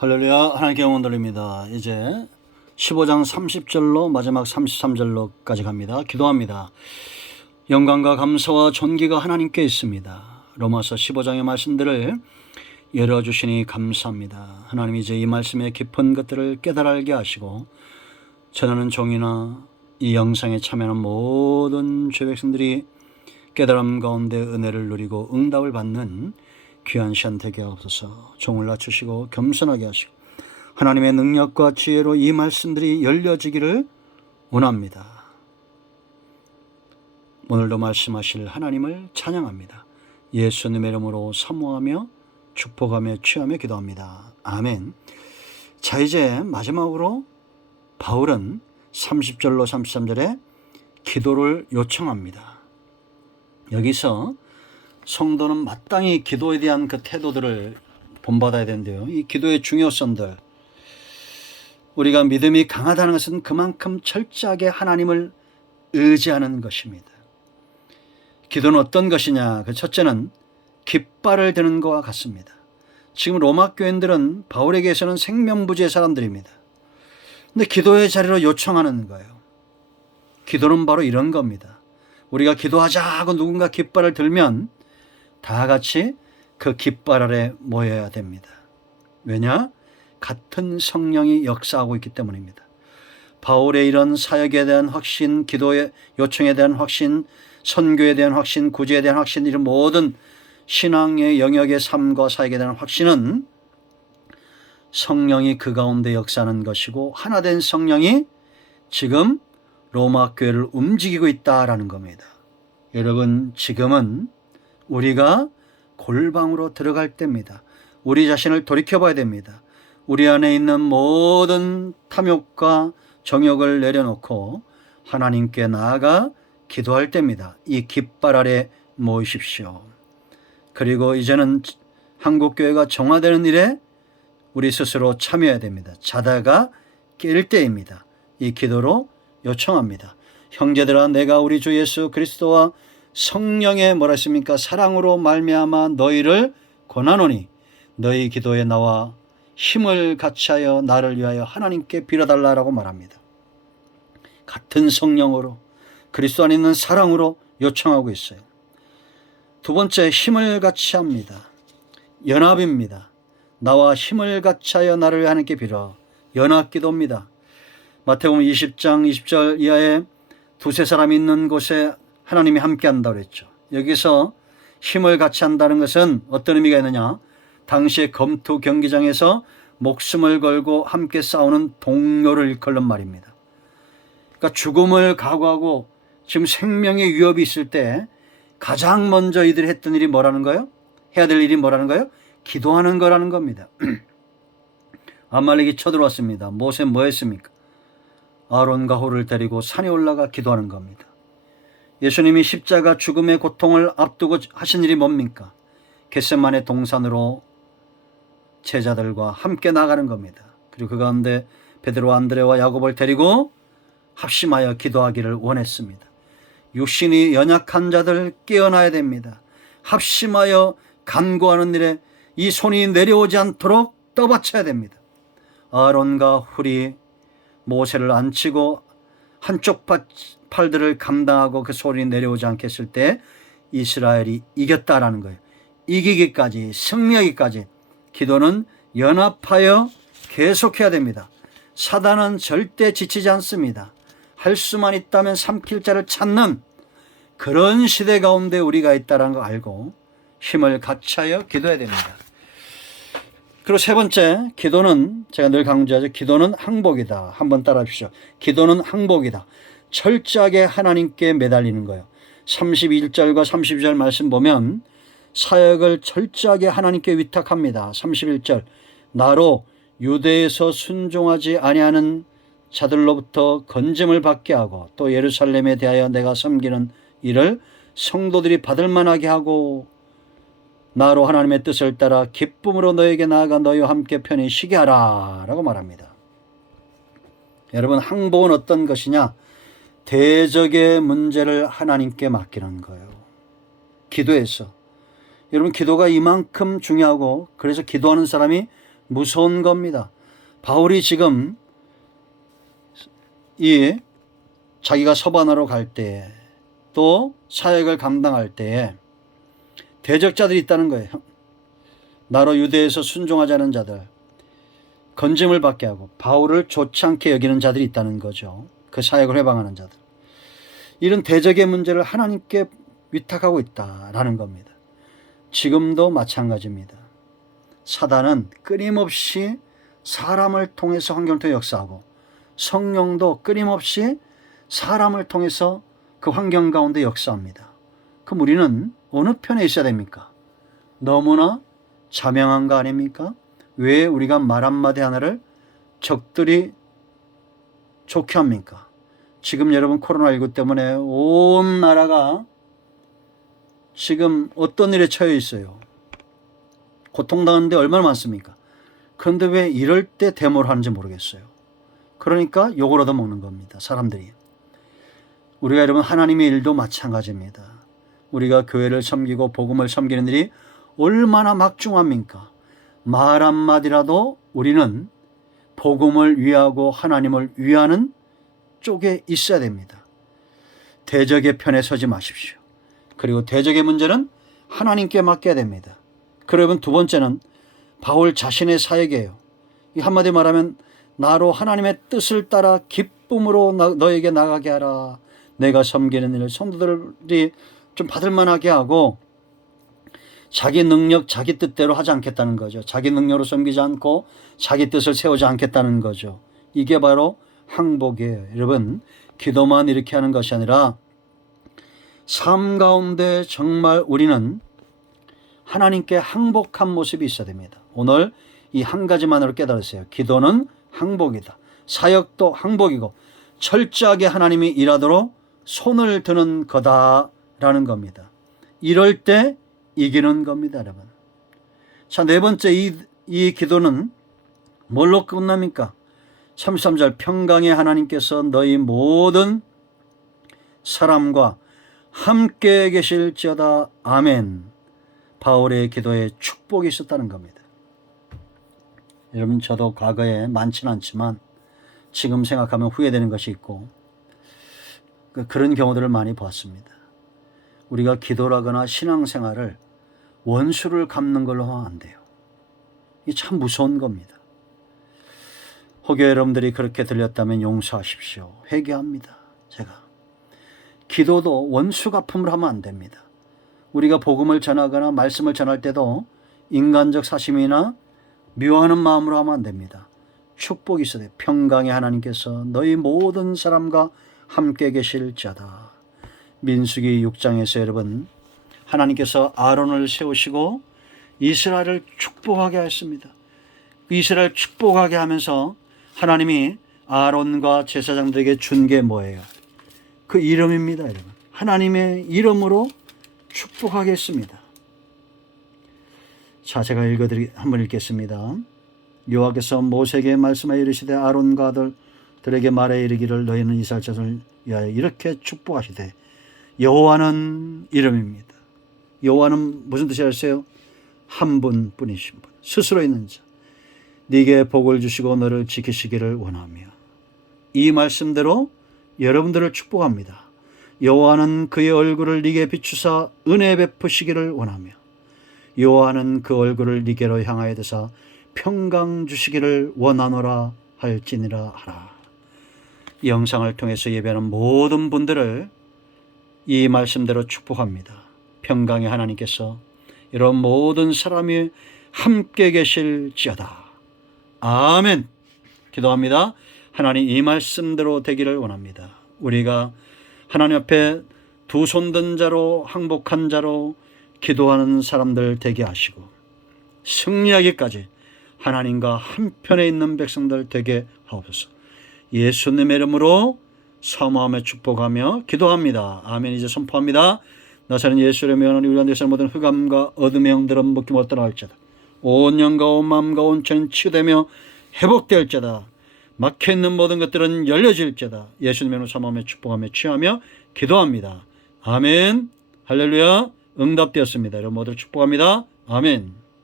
할렐루야. 하나님께 영광 돌립니다. 이제 15장 30절로 마지막 33절로까지 갑니다. 기도합니다. 영광과 감사와 존귀가 하나님께 있습니다. 로마서 15장의 말씀들을 열어주시니 감사합니다. 하나님, 이제 이 말씀의 깊은 것들을 깨달아 알게 하시고 전하는 종이나 이 영상에 참여하는 모든 죄 백성들이 깨달음 가운데 은혜를 누리고 응답을 받는 귀한 시간 되게 하옵소서. 종을 낮추시고 겸손하게 하시고 하나님의 능력과 지혜로 이 말씀들이 열려지기를 원합니다. 오늘도 말씀하실 하나님을 찬양합니다. 예수님의 이름으로 사모하며 축복하며 취하며 기도합니다. 아멘. 자, 이제 마지막으로 바울은 30절로 33절에 기도를 요청합니다. 여기서 성도는 마땅히 기도에 대한 그 태도들을 본받아야 되는데요. 이 기도의 중요성들, 우리가 믿음이 강하다는 것은 그만큼 철저하게 하나님을 의지하는 것입니다. 기도는 어떤 것이냐? 그 첫째는 깃발을 드는 것과 같습니다. 지금 로마 교인들은 바울에게서는 생명부지의 사람들입니다. 근데 기도의 자리로 요청하는 거예요. 기도는 바로 이런 겁니다. 우리가 기도하자 하고 누군가 깃발을 들면 다 같이 그 깃발 아래 모여야 됩니다. 왜냐? 같은 성령이 역사하고 있기 때문입니다. 바울의 이런 사역에 대한 확신, 기도의 요청에 대한 확신, 선교에 대한 확신, 구제에 대한 확신, 이런 모든 신앙의 영역의 삶과 사역에 대한 확신은 성령이 그 가운데 역사하는 것이고 하나된 성령이 지금 로마 교회를 움직이고 있다라는 겁니다. 여러분, 지금은 우리가 골방으로 들어갈 때입니다. 우리 자신을 돌이켜봐야 됩니다. 우리 안에 있는 모든 탐욕과 정욕을 내려놓고 하나님께 나아가 기도할 때입니다. 이 깃발 아래 모이십시오. 그리고 이제는 한국교회가 정화되는 일에 우리 스스로 참여해야 됩니다. 자다가 깰 때입니다. 이 기도로 요청합니다. 형제들아, 내가 우리 주 예수 그리스도와 성령의 뭐라 했습니까? 사랑으로 말미암아 너희를 권하노니 너희 기도에 나와 힘을 같이하여 나를 위하여 하나님께 빌어달라라고 말합니다. 같은 성령으로 그리스도 안에 있는 사랑으로 요청하고 있어요. 두 번째, 힘을 같이합니다. 연합입니다. 나와 힘을 같이하여 나를 위하여 하나님께 빌어. 연합기도입니다. 마태복음 20장 20절 이하에 두세 사람이 있는 곳에 하나님이 함께 한다고 그랬죠. 여기서 힘을 같이 한다는 것은 어떤 의미가 있느냐? 당시의 검투 경기장에서 목숨을 걸고 함께 싸우는 동료를 일컬는 말입니다. 그러니까 죽음을 각오하고 지금 생명의 위협이 있을 때 가장 먼저 이들이 했던 일이 뭐라는 거예요? 해야 될 일이 뭐라는 거예요? 기도하는 거라는 겁니다. 아말렉이 쳐들어왔습니다. 모세 뭐 했습니까? 아론과 홀을 데리고 산에 올라가 기도하는 겁니다. 예수님이 십자가 죽음의 고통을 앞두고 하신 일이 뭡니까? 겟세마네 동산으로 제자들과 함께 나가는 겁니다. 그리고 그 가운데 베드로, 안드레와 야곱을 데리고 합심하여 기도하기를 원했습니다. 육신이 연약한 자들 깨어나야 됩니다. 합심하여 간구하는 일에 이 손이 내려오지 않도록 떠받쳐야 됩니다. 아론과 훌이 모세를 앉히고 한쪽 팔들을 감당하고 그 소리 내려오지 않게 했을 때 이스라엘이 이겼다라는 거예요. 이기기까지, 승리하기까지 기도는 연합하여 계속해야 됩니다. 사단은 절대 지치지 않습니다. 할 수만 있다면 삼킬 자를 찾는 그런 시대 가운데 우리가 있다는 거 알고 힘을 같이하여 기도해야 됩니다. 그리고 세 번째, 기도는 제가 늘 강조하죠. 기도는 항복이다. 한번 따라 하십시오. 기도는 항복이다. 철저하게 하나님께 매달리는 거예요. 31절과 32절 말씀 보면 사역을 철저하게 하나님께 위탁합니다. 31절, 나로 유대에서 순종하지 아니하는 자들로부터 건짐을 받게 하고 또 예루살렘에 대하여 내가 섬기는 일을 성도들이 받을 만하게 하고 나로 하나님의 뜻을 따라 기쁨으로 너에게 나아가 너희와 함께 편히 쉬게 하라 라고 말합니다. 여러분, 항복은 어떤 것이냐? 대적의 문제를 하나님께 맡기는 거예요. 기도에서. 여러분, 기도가 이만큼 중요하고 그래서 기도하는 사람이 무서운 겁니다. 바울이 지금 자기가 서반으로 갈 때, 또 사역을 감당할 때에 대적자들이 있다는 거예요. 나로 유대에서 순종하지 않은 자들, 건짐을 받게 하고 바울을 좋지 않게 여기는 자들이 있다는 거죠. 그 사역을 회방하는 자들. 이런 대적의 문제를 하나님께 위탁하고 있다라는 겁니다. 지금도 마찬가지입니다. 사단은 끊임없이 사람을 통해서 환경을 통해 역사하고, 성령도 끊임없이 사람을 통해서 그 환경 가운데 역사합니다. 그럼 우리는 어느 편에 있어야 됩니까? 너무나 자명한 거 아닙니까? 왜 우리가 말 한마디 하나를 적들이 좋게 합니까? 지금 여러분 코로나19 때문에 온 나라가 지금 어떤 일에 처해 있어요? 고통당하는 데 얼마나 많습니까? 그런데 왜 이럴 때 데모를 하는지 모르겠어요. 그러니까 욕을 얻어먹는 겁니다. 사람들이. 우리가 여러분 하나님의 일도 마찬가지입니다. 우리가 교회를 섬기고 복음을 섬기는 일이 얼마나 막중합니까? 말 한마디라도 우리는 복음을 위하고 하나님을 위하는 쪽에 있어야 됩니다. 대적의 편에 서지 마십시오. 그리고 대적의 문제는 하나님께 맡겨야 됩니다. 그러면 두 번째는 바울 자신의 사역이에요. 한마디 말하면 나로 하나님의 뜻을 따라 기쁨으로 너에게 나가게 하라. 내가 섬기는 일을 성도들이 좀 받을 만하게 하고, 자기 능력 자기 뜻대로 하지 않겠다는 거죠. 자기 능력으로 섬기지 않고 자기 뜻을 세우지 않겠다는 거죠. 이게 바로 항복이에요. 여러분, 기도만 이렇게 하는 것이 아니라 삶 가운데 정말 우리는 하나님께 항복한 모습이 있어야 됩니다. 오늘 이 한 가지만으로 깨달으세요. 기도는 항복이다. 사역도 항복이고 철저하게 하나님이 일하도록 손을 드는 거다라는 겁니다. 이럴 때 이기는 겁니다, 여러분. 자, 네 번째, 이 기도는 뭘로 끝납니까? 33절, 평강의 하나님께서 너희 모든 사람과 함께 계실지어다. 아멘. 바울의 기도에 축복이 있었다는 겁니다. 여러분, 저도 과거에 많지는 않지만 지금 생각하면 후회되는 것이 있고, 그런 경우들을 많이 보았습니다. 우리가 기도라거나 신앙생활을 원수를 갚는 걸로 하면 안 돼요. 이게 참 무서운 겁니다. 혹여 여러분들이 그렇게 들렸다면 용서하십시오. 회개합니다. 제가. 기도도 원수 갚음을 하면 안 됩니다. 우리가 복음을 전하거나 말씀을 전할 때도 인간적 사심이나 미워하는 마음으로 하면 안 됩니다. 축복이 있어야 돼요. 평강의 하나님께서 너희 모든 사람과 함께 계실지어다. 민수기 6장에서 여러분, 하나님께서 아론을 세우시고 이스라엘을 축복하게 하였습니다. 이스라엘 축복하게 하면서 하나님이 아론과 제사장들에게 준 게 뭐예요? 그 이름입니다, 여러분. 하나님의 이름으로 축복하겠습니다. 자, 제가 한번 읽겠습니다. 여호와께서 모세에게 말씀하여 이르시되 아론과 아들들에게 말해 이르기를 너희는 이스라엘 자손을 위하여 이렇게 축복하시되, 여호와는 이름입니다. 여호와는 무슨 뜻이 아세요? 한 분뿐이신 분, 스스로 있는 자. 네게 복을 주시고 너를 지키시기를 원하며. 이 말씀대로 여러분들을 축복합니다. 여호와는 그의 얼굴을 네게 비추사 은혜 베푸시기를 원하며, 여호와는 그 얼굴을 네게로 향하여 드사 평강 주시기를 원하노라 할지니라 하라. 이 영상을 통해서 예배하는 모든 분들을 이 말씀대로 축복합니다. 평강의 하나님께서 이런 모든 사람이 함께 계실지어다. 아멘. 기도합니다. 하나님, 이 말씀대로 되기를 원합니다. 우리가 하나님 앞에 두 손 든 자로, 항복한 자로 기도하는 사람들 되게 하시고 승리하기까지 하나님과 한편에 있는 백성들 되게 하옵소서. 예수님의 이름으로 사모하며 축복하며 기도합니다. 아멘. 이제 선포합니다. 나사는 예수의 명하는 우리 가운데서 모든 흑암과 어둠의 영들은 묶임 떠날지어다. 온 영과 온 마음과 온 천은 치유되며 회복될지어다. 막혀있는 모든 것들은 열려질지어다. 예수님의 이름으로 사모하며 축복하며 취하며 기도합니다. 아멘. 할렐루야. 응답되었습니다. 여러분 모두 축복합니다. 아멘.